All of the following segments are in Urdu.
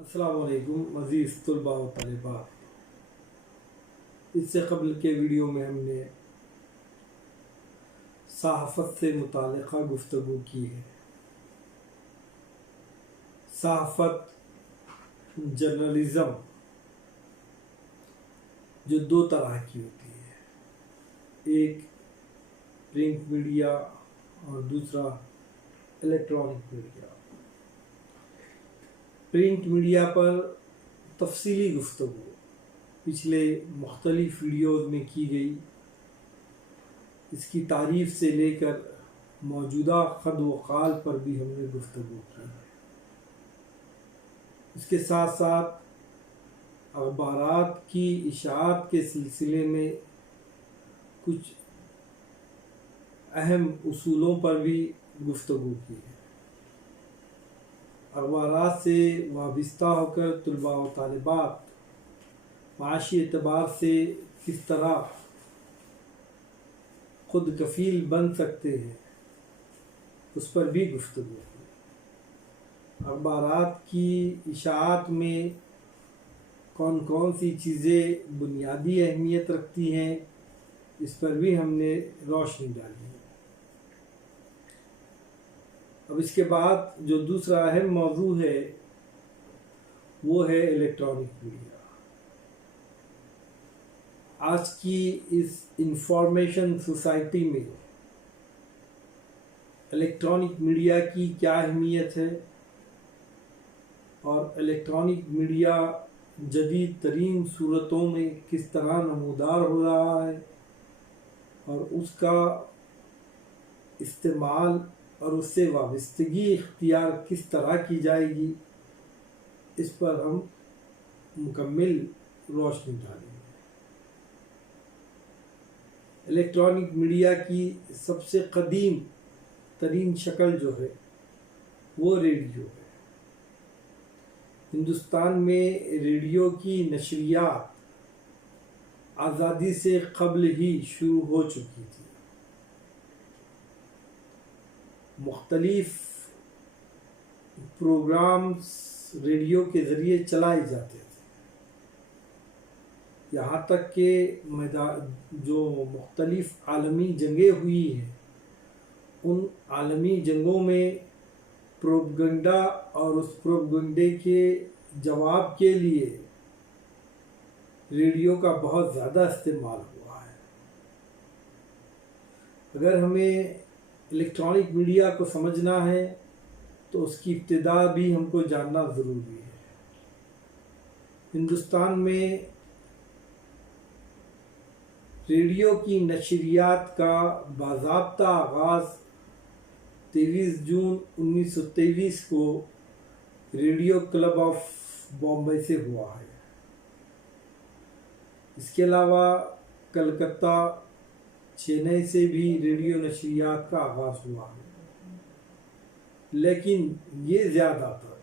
السلام علیکم عزیز طلباء و طالبات۔ اس سے قبل کے ویڈیو میں ہم نے صحافت سے متعلقہ گفتگو کی ہے۔ صحافت، جرنلزم جو دو طرح کی ہوتی ہے، ایک پرنٹ میڈیا اور دوسرا الیکٹرانک میڈیا۔ پرنٹ میڈیا پر تفصیلی گفتگو پچھلے مختلف ویڈیوز میں کی گئی، اس کی تعریف سے لے کر موجودہ خط و قال پر بھی ہم نے گفتگو کی ہے۔ اس کے ساتھ ساتھ اخبارات کی اشاعت کے سلسلے میں کچھ اہم اصولوں پر بھی گفتگو کی ہے۔ اخبارات سے وابستہ ہو کر طلباء و طالبات معاشی اعتبار سے کس طرح خود کفیل بن سکتے ہیں، اس پر بھی گفتگو کی۔ اخبارات کی اشاعت میں کون کون سی چیزیں بنیادی اہمیت رکھتی ہیں، اس پر بھی ہم نے روشنی ڈالی ہے۔ اب اس کے بعد جو دوسرا اہم موضوع ہے وہ ہے الیکٹرانک میڈیا۔ آج کی اس انفارمیشن سوسائٹی میں الیکٹرانک میڈیا کی کیا اہمیت ہے اور الیکٹرانک میڈیا جدید ترین صورتوں میں کس طرح نمودار ہو رہا ہے اور اس کا استعمال اور اس سے وابستگی اختیار کس طرح کی جائے گی، اس پر ہم مکمل روشنی ڈالیں گے۔ الیکٹرانک میڈیا کی سب سے قدیم ترین شکل جو ہے وہ ریڈیو ہے۔ ہندوستان میں ریڈیو کی نشریات آزادی سے قبل ہی شروع ہو چکی تھی۔ مختلف پروگرامز ریڈیو کے ذریعے چلائے جاتے تھے، یہاں تک کہ جو مختلف عالمی جنگیں ہوئی ہیں، ان عالمی جنگوں میں پروپیگنڈا اور اس پروپیگنڈے کے جواب کے لیے ریڈیو کا بہت زیادہ استعمال ہوا ہے۔ اگر ہمیں الیکٹرانک میڈیا کو سمجھنا ہے تو اس کی ابتدا بھی ہم کو جاننا ضروری ہے۔ ہندوستان میں ریڈیو کی نشریات کا باضابطہ آغاز 23 جون 1923 کو ریڈیو کلب آف بامبے سے ہوا ہے۔ اس کے علاوہ کلکتہ، چنئی سے بھی ریڈیو نشریات کا آغاز ہوا ہے، لیکن یہ زیادہ تر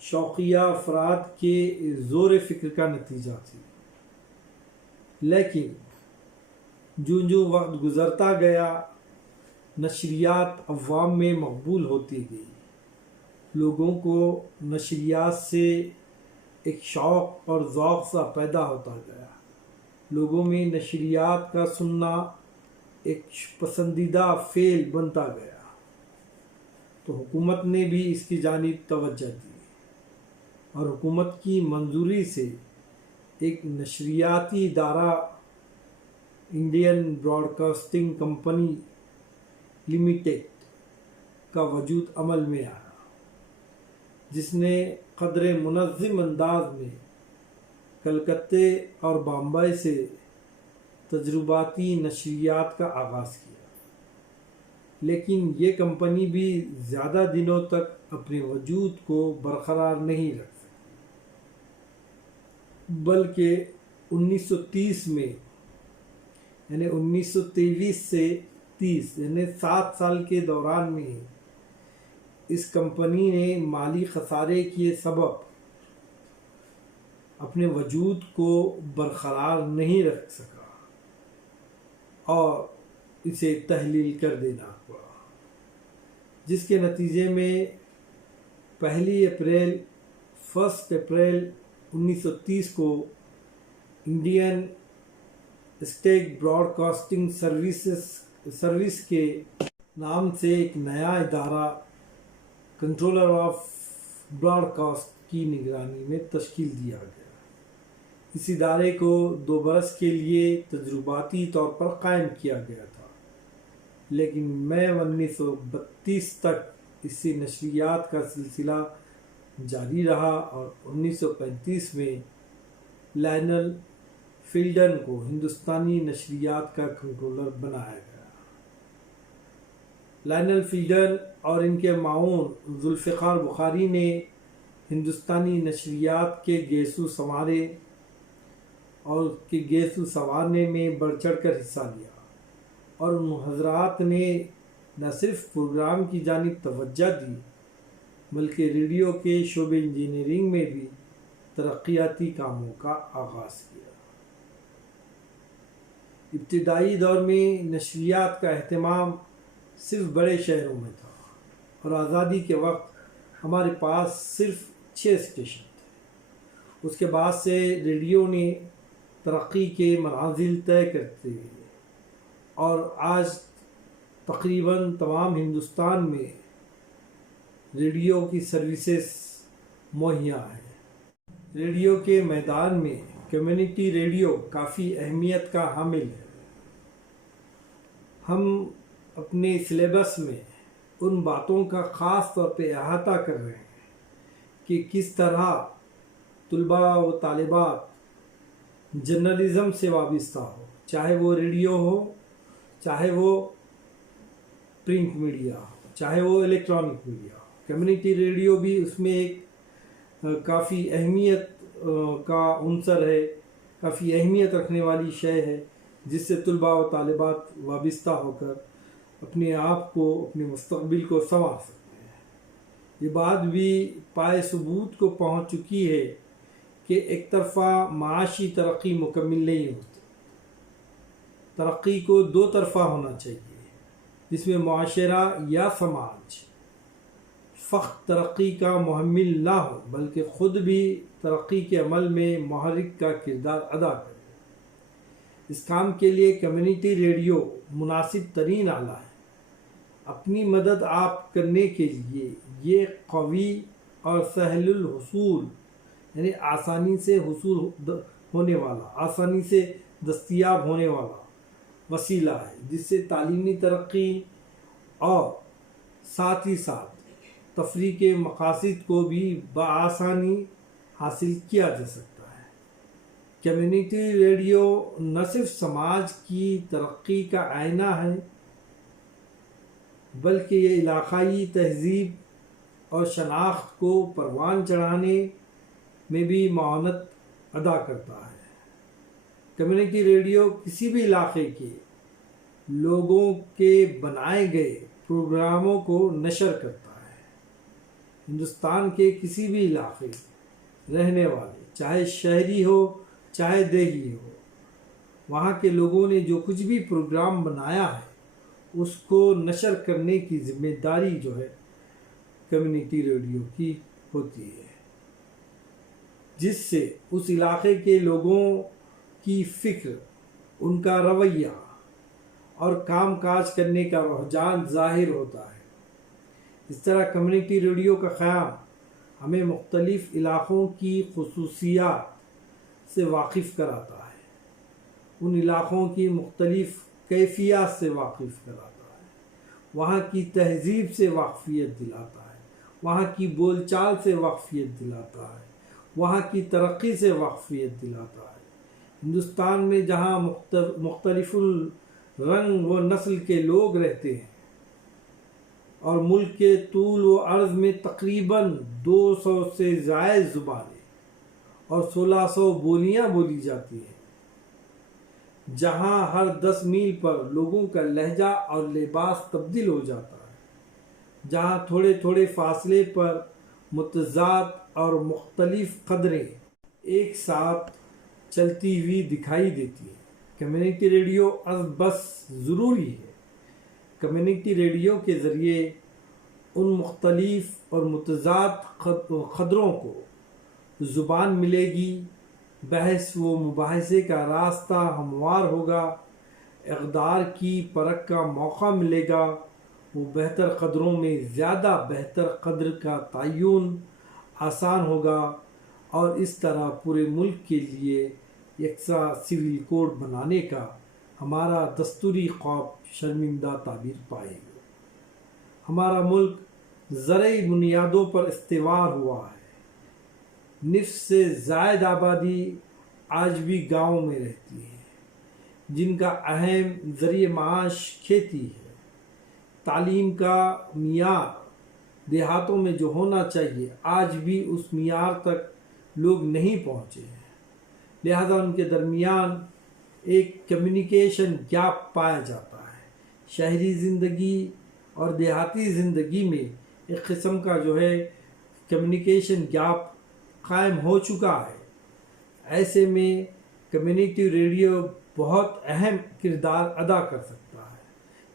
شوقیہ افراد کے زور فکر کا نتیجہ تھی۔ لیکن جو وقت گزرتا گیا، نشریات عوام میں مقبول ہوتی گئی، لوگوں کو نشریات سے ایک شوق اور ذوق سا پیدا ہوتا گیا، لوگوں میں نشریات کا سننا ایک پسندیدہ فعل بنتا گیا، تو حکومت نے بھی اس کی جانب توجہ دی اور حکومت کی منظوری سے ایک نشریاتی ادارہ Indian broadcasting company limited کا وجود عمل میں آیا، جس نے قدر منظم انداز میں کلکتہ اور بامبے سے تجرباتی نشریات کا آغاز کیا۔ لیکن یہ کمپنی بھی زیادہ دنوں تک اپنے وجود کو برقرار نہیں رکھ سکی، بلکہ 1930 میں یعنی 1923 سے 30 یعنی 7 سال کے دوران میں اس کمپنی نے مالی خسارے کے سبب اپنے وجود کو برقرار نہیں رکھ سکا اور اسے تحلیل کر دینا پڑا، جس کے نتیجے میں 1 اپریل 1 اپریل 1930 کو Indian state broadcasting service کے نام سے ایک نیا ادارہ کنٹرولر آف براڈ کاسٹ کی نگرانی میں تشکیل دیا گیا۔ اس ادارے کو 2 برس کے لیے تجرباتی طور پر قائم کیا گیا تھا، لیکن مئی 1932 تک اس سے نشریات کا سلسلہ جاری رہا اور 1935 میں لائنل فیلڈن کو ہندوستانی نشریات کا کنٹرولر بنایا گیا۔ لائنل فیلڈن اور ان کے معاون ذوالفقار بخاری نے ہندوستانی نشریات کے گیسو سنوارنے میں بڑھ چڑھ کر حصہ لیا، اور ان حضرات نے نہ صرف پروگرام کی جانب توجہ دی بلکہ ریڈیو کے شعبہ انجینئرنگ میں بھی ترقیاتی کاموں کا آغاز کیا۔ ابتدائی دور میں نشریات کا اہتمام صرف بڑے شہروں میں تھا، اور آزادی کے وقت ہمارے پاس صرف 6 اسٹیشن تھے۔ اس کے بعد سے ریڈیو نے ترقی کے منازل طے کرتے گئے، اور آج تقریباً تمام ہندوستان میں ریڈیو کی سروسز مہیا ہیں۔ ریڈیو کے میدان میں کمیونٹی ریڈیو کافی اہمیت کا حامل ہے۔ ہم اپنے سلیبس میں ان باتوں کا خاص طور پہ احاطہ کر رہے ہیں کہ کس طرح طلباء و طالبات جرنلزم سے وابستہ ہو، چاہے وہ ریڈیو ہو، چاہے وہ پرنٹ میڈیا ہو، چاہے وہ الیکٹرانک میڈیا ہو۔ کمیونٹی ریڈیو بھی اس میں ایک کافی اہمیت کا عنصر ہے، کافی اہمیت رکھنے والی شے ہے، جس سے طلباء و طالبات وابستہ ہو کر اپنے آپ کو، اپنے مستقبل کو سنوار سکتے ہیں۔ یہ بات بھی پائے ثبوت کو پہنچ چکی ہے کہ ایک طرفہ معاشی ترقی مکمل نہیں ہوتی، ترقی کو 2 طرفہ ہونا چاہیے، جس میں معاشرہ یا سماج فقط ترقی کا محمل نہ ہو بلکہ خود بھی ترقی کے عمل میں محرک کا کردار ادا کرے۔ اس کام کے لیے کمیونٹی ریڈیو مناسب ترین آلہ ہے۔ اپنی مدد آپ کرنے کے لیے یہ قوی اور سہل الحصول، یعنی آسانی سے حصول ہونے والا، آسانی سے دستیاب ہونے والا وسیلہ ہے، جس سے تعلیمی ترقی اور ساتھ ہی ساتھ تفریح کے مقاصد کو بھی بآسانی حاصل کیا جا سکتا ہے۔ کمیونٹی ریڈیو نہ صرف سماج کی ترقی کا آئینہ ہے بلکہ یہ علاقائی تہذیب اور شناخت کو پروان چڑھانے میں بھی معاونت ادا کرتا ہے۔ کمیونٹی ریڈیو کسی بھی علاقے کے لوگوں کے بنائے گئے پروگراموں کو نشر کرتا ہے۔ ہندوستان کے کسی بھی علاقے رہنے والے، چاہے شہری ہو چاہے دیہی ہو، وہاں کے لوگوں نے جو کچھ بھی پروگرام بنایا ہے اس کو نشر کرنے کی ذمہ داری جو ہے کمیونٹی ریڈیو کی ہوتی ہے، جس سے اس علاقے کے لوگوں کی فکر، ان کا رویہ اور کام کاج کرنے کا رجحان ظاہر ہوتا ہے۔ اس طرح کمیونٹی ریڈیو کا قیام ہمیں مختلف علاقوں کی خصوصیات سے واقف کراتا ہے، ان علاقوں کی مختلف کیفیات سے واقف کراتا ہے، وہاں کی تہذیب سے واقفیت دلاتا ہے، وہاں کی بول چال سے واقفیت دلاتا ہے، وہاں کی ترقی سے واقفیت دلاتا ہے۔ ہندوستان میں جہاں مختلف رنگ و نسل کے لوگ رہتے ہیں اور ملک کے طول و عرض میں تقریباً 200 سے زائد زبانیں اور 1600 بولیاں بولی جاتی ہیں، جہاں ہر 10 میل پر لوگوں کا لہجہ اور لباس تبدیل ہو جاتا ہے، جہاں تھوڑے تھوڑے فاصلے پر متضاد اور مختلف قدریں ایک ساتھ چلتی ہوئی دکھائی دیتی ہیں، کمیونٹی ریڈیو از بس ضروری ہے۔ کمیونٹی ریڈیو کے ذریعے ان مختلف اور متضاد قدروں کو زبان ملے گی، بحث و مباحثے کا راستہ ہموار ہوگا، اقدار کی پرکھ کا موقع ملے گا، وہ بہتر قدروں میں زیادہ بہتر قدر کا تعین آسان ہوگا، اور اس طرح پورے ملک کے لیے یکساں سول کوڈ بنانے کا ہمارا دستوری خواب شرمندہ تعبیر پائے گا۔ ہمارا ملک زرعی بنیادوں پر استوار ہوا ہے، نصف سے زائد آبادی آج بھی گاؤں میں رہتی ہے، جن کا اہم ذریعہ معاش کھیتی ہے۔ تعلیم کا معیار دیہاتوں میں جو ہونا چاہیے آج بھی اس معیار تک لوگ نہیں پہنچے ہیں، لہذا ان کے درمیان ایک کمیونیکیشن گیپ پایا جاتا ہے۔ شہری زندگی اور دیہاتی زندگی میں ایک قسم کا کمیونیکیشن گیپ قائم ہو چکا ہے۔ ایسے میں کمیونٹی ریڈیو بہت اہم کردار ادا کر سکتا ہے۔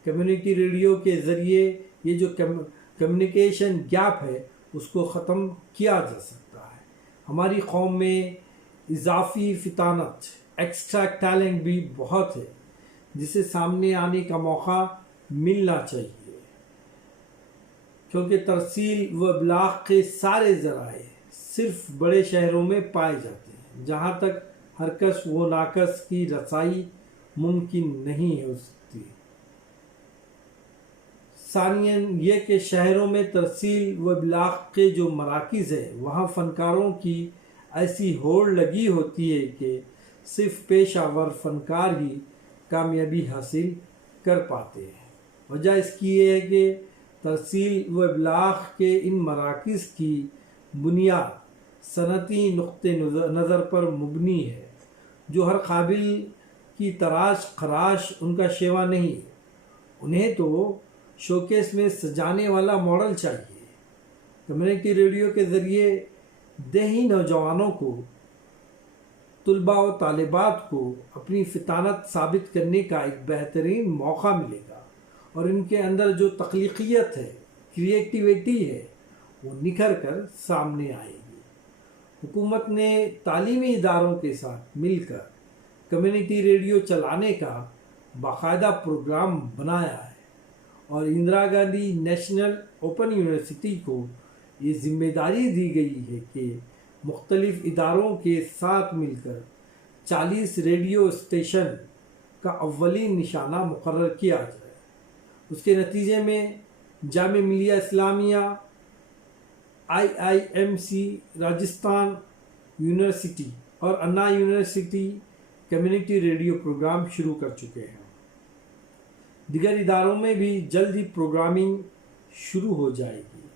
کمیونٹی ریڈیو کے ذریعے یہ جو کمیونیکیشن گیپ ہے اس کو ختم کیا جا سکتا ہے۔ ہماری قوم میں اضافی فطانت، ایکسٹرا ٹیلنٹ بھی بہت ہے، جسے سامنے آنے کا موقع ملنا چاہیے، کیونکہ ترسیل و ابلاغ کے سارے ذرائع صرف بڑے شہروں میں پائے جاتے ہیں، جہاں تک ہر کس و ناکس کی رسائی ممکن نہیں ہو سکتی۔ ثانیاً یہ کہ شہروں میں ترسیل و ابلاغ کے جو مراکز ہیں وہاں فنکاروں کی ایسی ہوڑ لگی ہوتی ہے کہ صرف پیشہ ور فنکار ہی کامیابی حاصل کر پاتے ہیں۔ وجہ اس کی یہ ہے کہ ترسیل و ابلاغ کے ان مراکز کی بنیاد صنعتی نقطہ نظر پر مبنی ہے، جو ہر قابل کی تراش خراش ان کا شیوا نہیں ہے۔ انہیں تو شوکیس میں سجانے والا ماڈل چاہیے۔ کمیونٹی ریڈیو کے ذریعے دیہی نوجوانوں کو، طلباء و طالبات کو اپنی فطانت ثابت کرنے کا ایک بہترین موقع ملے گا، اور ان کے اندر جو تخلیقیت ہے، کریٹیویٹی ہے، وہ نکھر کر سامنے آئے گی۔ حکومت نے تعلیمی اداروں کے ساتھ مل کر کمیونٹی ریڈیو چلانے کا باقاعدہ پروگرام بنایا ہے، اور Indira Gandhi national open university کو یہ ذمہ داری دی گئی ہے کہ مختلف اداروں کے ساتھ مل کر 40 ریڈیو اسٹیشن کا اولین نشانہ مقرر کیا جائے۔ اس کے نتیجے میں جامعہ ملیہ اسلامیہ، IIMC راجستھان یونیورسٹی اور انا یونیورسٹی کمیونٹی ریڈیو پروگرام شروع کر چکے ہیں۔ دیگر اداروں میں بھی جلد ہی پروگرامنگ شروع ہو جائے گی۔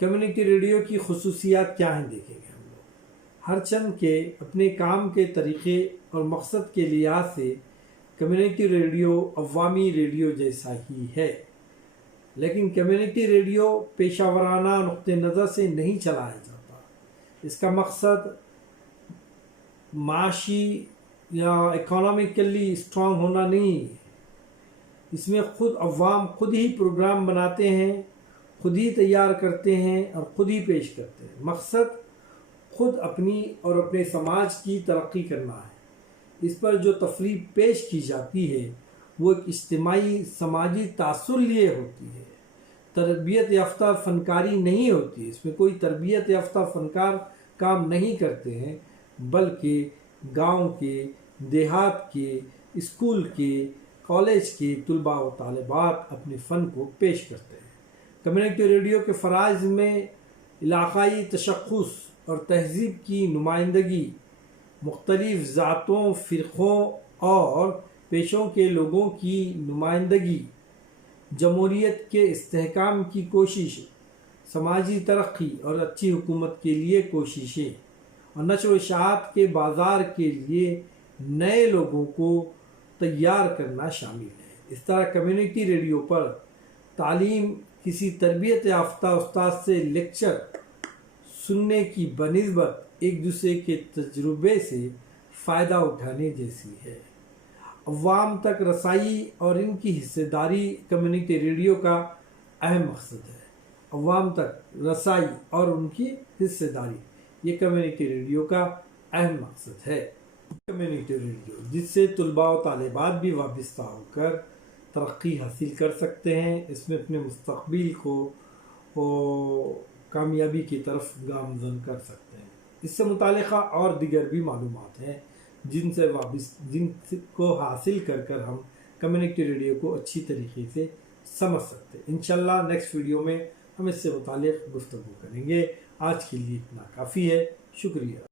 کمیونٹی ریڈیو کی خصوصیات کیا ہیں دیکھیں گے ہم لوگ۔ ہر چند کے اپنے کام کے طریقے اور مقصد کے لحاظ سے کمیونٹی ریڈیو عوامی ریڈیو جیسا ہی ہے، لیکن کمیونٹی ریڈیو پیشہ ورانہ نقطہ نظر سے نہیں چلایا جاتا۔ اس کا مقصد معاشی یا اکنامکلی اسٹرانگ ہونا نہیں ہے۔ اس میں عوام خود ہی پروگرام بناتے ہیں، خود ہی تیار کرتے ہیں اور خود ہی پیش کرتے ہیں۔ مقصد خود اپنی اور اپنے سماج کی ترقی کرنا ہے۔ اس پر جو تفریح پیش کی جاتی ہے وہ ایک اجتماعی سماجی تاثر لیے ہوتی ہے، تربیت یافتہ فنکاری نہیں ہوتی۔ اس میں کوئی تربیت یافتہ فنکار کام نہیں کرتے ہیں، بلکہ گاؤں کے، دیہات کے، اسکول کے، کالج کے طلباء و طالبات اپنے فن کو پیش کرتے ہیں۔ کمیونٹی ریڈیو کے فرائض میں علاقائی تشخص اور تہذیب کی نمائندگی، مختلف ذاتوں، فرقوں اور پیشوں کے لوگوں کی نمائندگی، جمہوریت کے استحکام کی کوشش، سماجی ترقی اور اچھی حکومت کے لیے کوششیں، اور نشر و اشاعت کے بازار کے لیے نئے لوگوں کو تیار کرنا شامل ہے۔ اس طرح کمیونٹی ریڈیو پر تعلیم کسی تربیت یافتہ استاد سے لیکچر سننے کی بنسبت ایک دوسرے کے تجربے سے فائدہ اٹھانے جیسی ہے۔ عوام تک رسائی اور ان کی حصہ داری کمیونٹی ریڈیو کا اہم مقصد ہے۔ عوام تک رسائی اور ان کی حصہ داری، یہ کمیونٹی ریڈیو کا اہم مقصد ہے۔ کمیونٹی ریڈیو جس سے طلباء و طالبات بھی وابستہ ہو کر ترقی حاصل کر سکتے ہیں، اس میں اپنے مستقبل کو کامیابی کی طرف گامزن کر سکتے ہیں۔ اس سے متعلقہ اور دیگر بھی معلومات ہیں جن کو حاصل کر ہم کمیونٹی ریڈیو کو اچھی طریقے سے سمجھ سکتے ہیں۔ انشاءاللہ نیکسٹ ویڈیو میں ہم اس سے متعلق گفتگو کریں گے۔ آج کے لیے اتنا کافی ہے، شکریہ۔